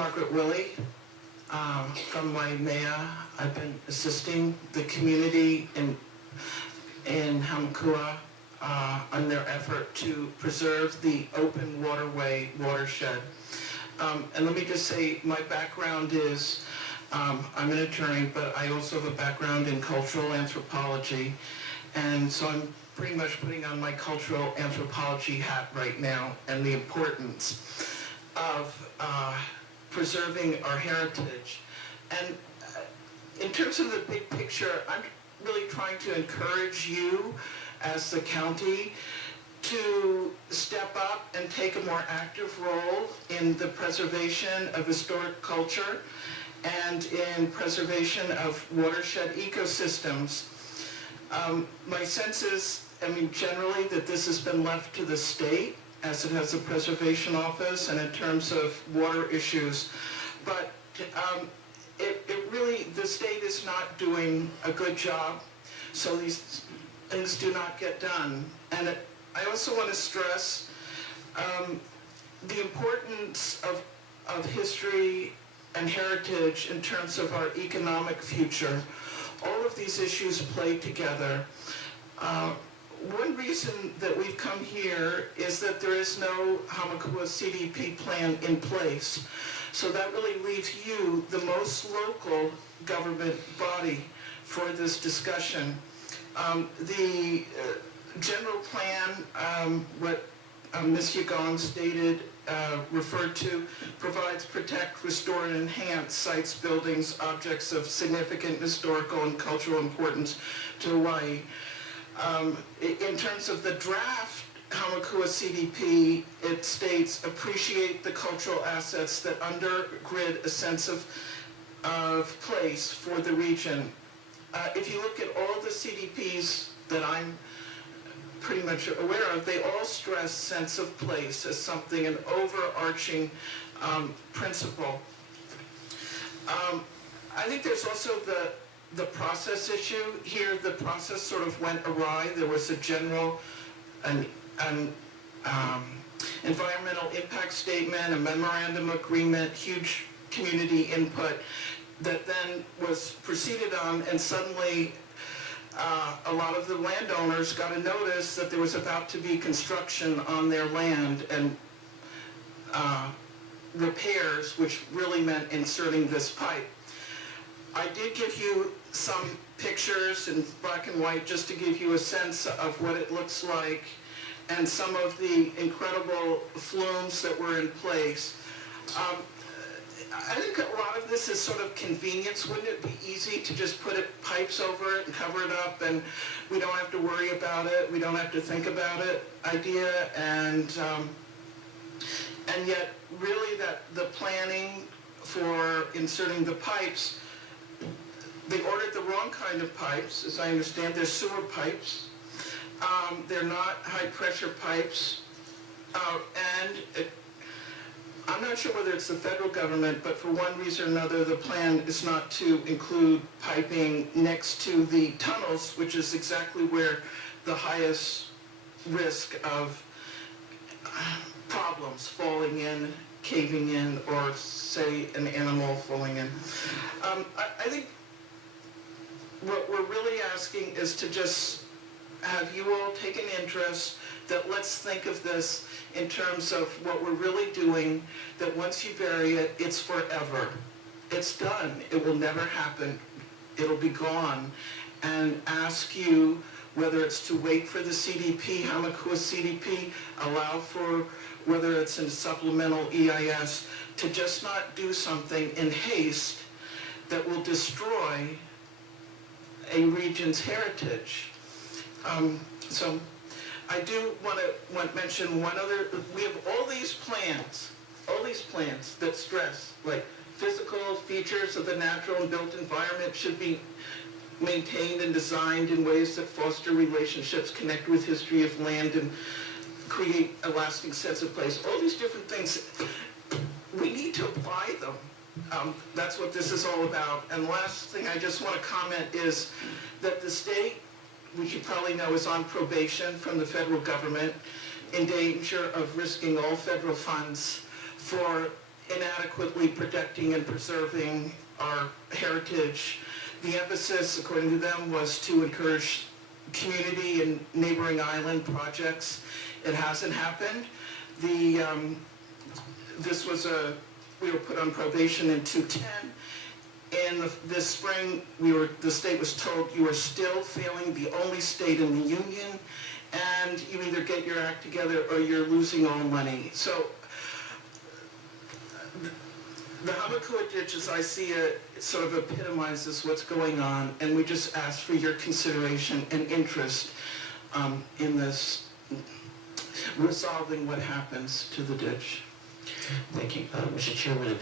Margaret Wille from Waimea. I've been assisting the community in Hamakua on their effort to preserve the open waterway watershed. And let me just say, my background is, I'm an attorney, but I also have a background in cultural anthropology. And so I'm pretty much putting on my cultural anthropology hat right now, and the importance of preserving our heritage. And in terms of the big picture, I'm really trying to encourage you as the county to step up and take a more active role in the preservation of historic culture and in preservation of watershed ecosystems. My sense is, generally that this has been left to the state, as it has a preservation office, and in terms of water issues. But the state is not doing a good job, so these things do not get done. And I also want to stress the importance of history and heritage in terms of our economic future. All of these issues play together. One reason that we've come here is that there is no Hamakua CDP plan in place. So that really leaves you the most local government body for this discussion. The general plan, what Ms. Yagong stated, referred to, provides protect, restore, and enhance sites, buildings, objects of significant historical and cultural importance to Hawaii. In terms of the draft Hamakua CDP, it states, appreciate the cultural assets that undergird a sense of place for the region. If you look at all the CDPs that I'm pretty much aware of, they all stress sense of place as something, an overarching principle. I think there's also the process issue here. The process sort of went awry. There was a general environmental impact statement, a memorandum agreement, huge community input that then was proceeded on, and suddenly a lot of the landowners got a notice that there was about to be construction on their land and repairs, which really meant inserting this pipe. I did give you some pictures in black and white just to give you a sense of what it looks like and some of the incredible flumes that were in place. I think a lot of this is sort of convenience. Wouldn't it be easy to just put pipes over it and cover it up, and we don't have to worry about it, we don't have to think about it idea? And yet really that the planning for inserting the pipes, they ordered the wrong kind of pipes, as I understand. They're sewer pipes. They're not high-pressure pipes. I'm not sure whether it's the federal government, but for one reason or another, the plan is not to include piping next to the tunnels, which is exactly where the highest risk of problems, falling in, caving in, or say an animal falling in. I think what we're really asking is to just have you all take an interest, that let's think of this in terms of what we're really doing, that once you bury it, it's forever. It's done. It will never happen. It'll be gone. And ask you whether it's to wait for the CDP, Hamakua CDP, allow for whether it's in supplemental EIS, to just not do something in haste that will destroy a region's heritage. So I do want to mention one other. We have all these plans that stress, like physical features of the natural and built environment should be maintained and designed in ways that foster relationships, connect with history of land, and create a lasting sense of place. All these different things, we need to apply them. That's what this is all about. And last thing I just want to comment is that the state, which you probably know, is on probation from the federal government, in danger of risking all federal funds for inadequate adequately protecting and preserving our heritage. The emphasis, according to them, was to encourage community and neighboring island projects. It hasn't happened. We were put on probation in 2010. And this spring, the state was told, you are still failing, the only state in the union, and you either get your act together or you're losing all money. So the Hamakua ditch, as I see it, sort of epitomizes what's going on, and we just ask for your consideration and interest in this, resolving what happens to the ditch. Thank you. Mr. Chairman,